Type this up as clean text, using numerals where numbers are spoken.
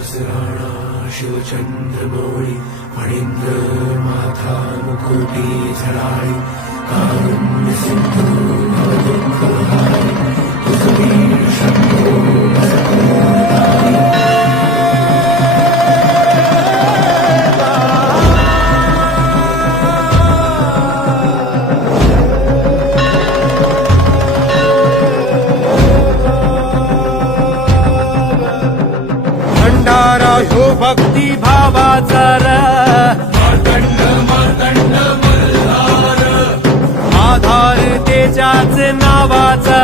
राणा शिवचंद्रमौळी फणींद्र माथा मुकुटी झळाळी कारुण्य सिंधू भवदुःखहारी तुझवीर शंभो असकोदारी भंडारा ह्यो भक्ती भावाचा मार्तंड मार्तंड मल्हार आधार तेजाच नावाचा